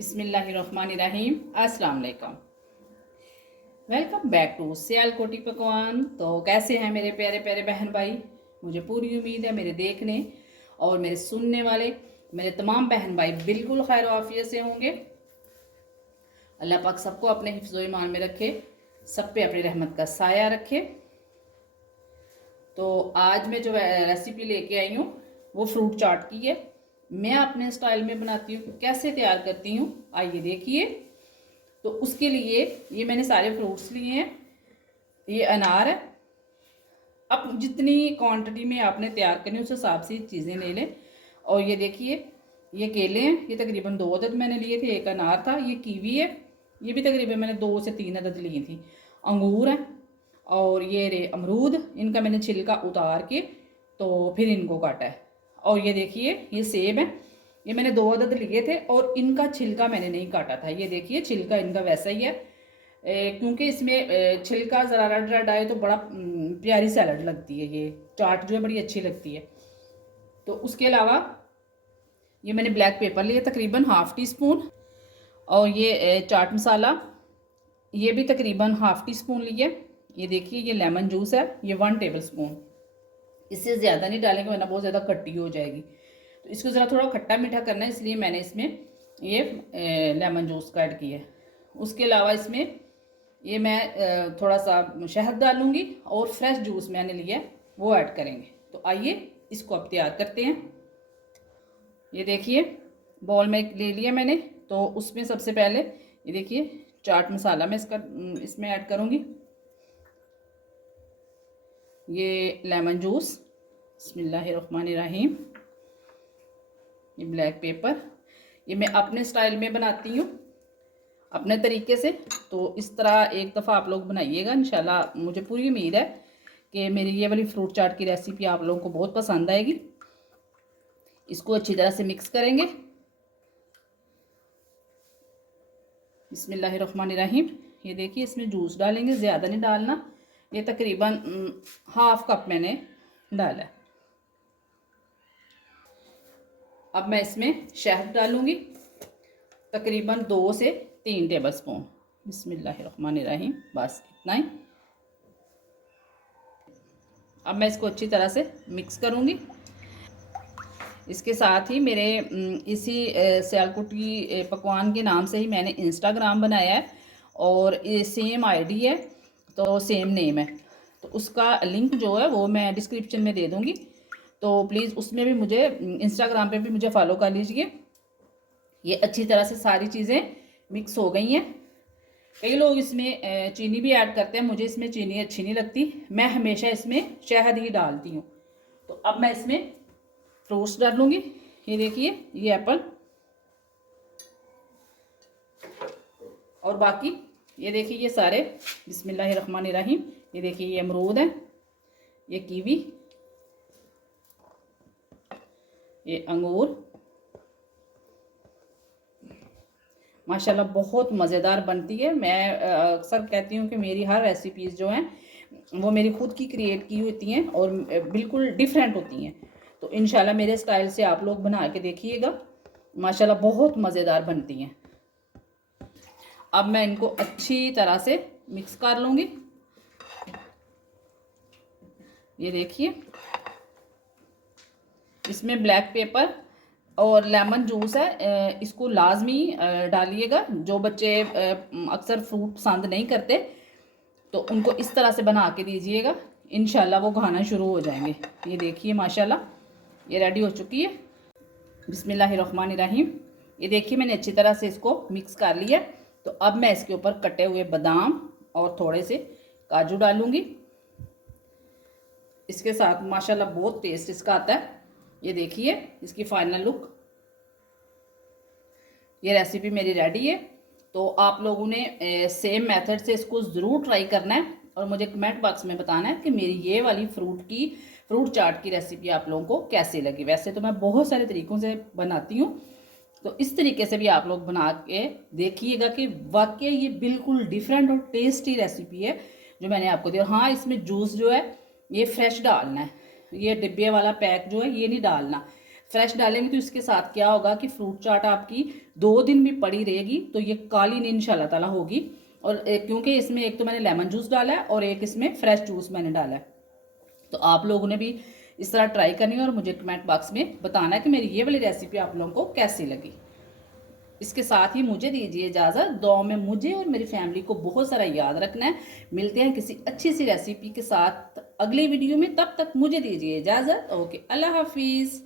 बिस्मिल्लाहिर्रहमानिर्रहीम। अस्सलाम वालेकुम। वेलकम बैक टू सियालकोटी पकवान। तो कैसे हैं मेरे प्यारे प्यारे बहन भाई? मुझे पूरी उम्मीद है मेरे देखने और मेरे सुनने वाले मेरे तमाम बहन भाई बिल्कुल खैर आफियत से होंगे। अल्लाह पाक सबको अपने हिफ्ज़ो ईमान में रखे, सब पे अपनी रहमत का साया रखे। तो आज मैं जो रेसिपी लेके आई हूँ वो फ्रूट चाट की है। मैं अपने स्टाइल में बनाती हूँ, कैसे तैयार करती हूँ आइए देखिए। तो उसके लिए ये मैंने सारे फ्रूट्स लिए हैं। ये अनार है। अब जितनी क्वांटिटी में आपने तैयार करनी उस हिसाब से चीज़ें ले लें। और ये देखिए ये केले हैं, ये तकरीबन 2 अदद मैंने लिए थे। एक अनार था। ये कीवी है, ये भी तकरीबन मैंने 2 से 3 अदद ली थी। अंगूर हैं और ये रे अमरूद, इनका मैंने छिलका उतार के तो फिर इनको काटा है। और ये देखिए ये सेब है, ये मैंने 2 अदद लिए थे और इनका छिलका मैंने नहीं काटा था। ये देखिए छिलका इनका वैसा ही है। क्योंकि इसमें छिलका ज़रा रेड रेड आए तो बड़ा प्यारी सैलड लगती है। ये चाट जो है बड़ी अच्छी लगती है। तो उसके अलावा ये मैंने ब्लैक पेपर लिया तकरीबन ½ टी स्पून। और ये चाट मसाला ये भी तकरीबन ½ टी स्पून लिया। ये देखिए ये लेमन जूस है, ये 1 टेबल स्पून। इससे ज़्यादा नहीं डालेंगे वरना बहुत ज़्यादा खट्टी हो जाएगी। तो इसको ज़रा थोड़ा खट्टा मीठा करना है, इसलिए मैंने इसमें ये लेमन जूस का ऐड किया है। उसके अलावा इसमें ये मैं थोड़ा सा शहद डालूँगी और फ्रेश जूस मैंने लिया है वो ऐड करेंगे। तो आइए इसको अब तैयार करते हैं। ये देखिए बॉल में ले लिया मैंने। तो उसमें सबसे पहले ये देखिए चाट मसाला मैं इसमें ऐड करूँगी। ये लेमन जूस, बिस्मिल्लाहिर्रहमानिर्रहीम। ये ब्लैक पेपर, ये मैं अपने स्टाइल में बनाती हूँ अपने तरीके से। तो इस तरह एक दफ़ा आप लोग बनाइएगा, इंशाल्लाह मुझे पूरी उम्मीद है कि मेरी ये वाली फ्रूट चाट की रेसिपी आप लोगों को बहुत पसंद आएगी। इसको अच्छी तरह से मिक्स करेंगे। बिस्मिल्लाहिर्रहमानिर्रहीम। ये देखिए इसमें जूस डालेंगे, ज़्यादा नहीं डालना। ये तकरीबन ½ कप मैंने डाला है। अब मैं इसमें शहद डालूँगी तकरीबन 2 से 3 टेबल स्पून। बिस्मिल्लाहिर्रहमानिर्रहीम, बस इतना ही। अब मैं इसको अच्छी तरह से मिक्स करूँगी। इसके साथ ही मेरे इसी सियालकोटी पकवान के नाम से ही मैंने इंस्टाग्राम बनाया है और ये सेम आईडी है, तो सेम नेम है। तो उसका लिंक जो है वो मैं डिस्क्रिप्शन में दे दूँगी। तो प्लीज़ उसमें भी मुझे इंस्टाग्राम पे भी मुझे फॉलो कर लीजिए। ये अच्छी तरह से सारी चीज़ें मिक्स हो गई हैं। कई लोग इसमें चीनी भी ऐड करते हैं, मुझे इसमें चीनी अच्छी नहीं लगती। मैं हमेशा इसमें शहद ही डालती हूँ। तो अब मैं इसमें फ्रूट्स डालूँगी। ये देखिए ये एप्पल और बाकी ये देखिए ये सारे। बिस्मिल्लाहिर्रहमानिर्रहीम। ये देखिए ये अमरूद है, ये कीवी, ये अंगूर। माशाल्लाह बहुत मज़ेदार बनती है। मैं अक्सर कहती हूँ कि मेरी हर रेसिपीज़ जो हैं वो मेरी खुद की क्रिएट की होती हैं और बिल्कुल डिफरेंट होती हैं। तो इंशाल्लाह मेरे स्टाइल से आप लोग बना के देखिएगा, माशाल्लाह बहुत मज़ेदार बनती हैं। अब मैं इनको अच्छी तरह से मिक्स कर लूँगी। ये देखिए इसमें ब्लैक पेपर और लेमन जूस है, इसको लाजमी डालिएगा। जो बच्चे अक्सर फ्रूट पसंद नहीं करते तो उनको इस तरह से बना के दीजिएगा, इंशाल्लाह वो खाना शुरू हो जाएंगे। ये देखिए माशाल्लाह ये रेडी हो चुकी है। बिस्मिल्लाहिर्रहमानिर्रहीम। ये देखिए मैंने अच्छी तरह से इसको मिक्स कर लिया। तो अब मैं इसके ऊपर कटे हुए बादाम और थोड़े से काजू डालूँगी। इसके साथ माशाल्लाह बहुत टेस्ट इसका आता है। ये देखिए इसकी फाइनल लुक। ये रेसिपी मेरी रेडी है। तो आप लोगों ने सेम मेथड से इसको ज़रूर ट्राई करना है और मुझे कमेंट बॉक्स में बताना है कि मेरी ये वाली फ्रूट चाट की रेसिपी आप लोगों को कैसी लगी। वैसे तो मैं बहुत सारे तरीक़ों से बनाती हूँ, तो इस तरीके से भी आप लोग बना के देखिएगा कि वाकई ये बिल्कुल डिफरेंट और टेस्टी रेसिपी है जो मैंने आपको दी। और हाँ इसमें जूस जो है ये फ्रेश डालना है, ये डिब्बे वाला पैक जो है ये नहीं डालना। फ्रेश डालेंगे तो इसके साथ क्या होगा कि फ्रूट चाट आपकी 2 दिन भी पड़ी रहेगी, तो ये काली नहीं इंशाल्लाह ताला होगी। और क्योंकि इसमें एक तो मैंने लेमन जूस डाला है और एक इसमें फ्रेश जूस मैंने डाला है, तो आप लोगों ने भी इस तरह ट्राई करनी है और मुझे कमेंट बॉक्स में बताना है कि मेरी ये वाली रेसिपी आप लोगों को कैसी लगी। इसके साथ ही मुझे दीजिए इजाज़त। दुआ में मुझे और मेरी फैमिली को बहुत सारा याद रखना है। मिलते हैं किसी अच्छी सी रेसिपी के साथ अगली वीडियो में, तब तक मुझे दीजिए इजाज़त। ओके, अल्लाह हाफिज़।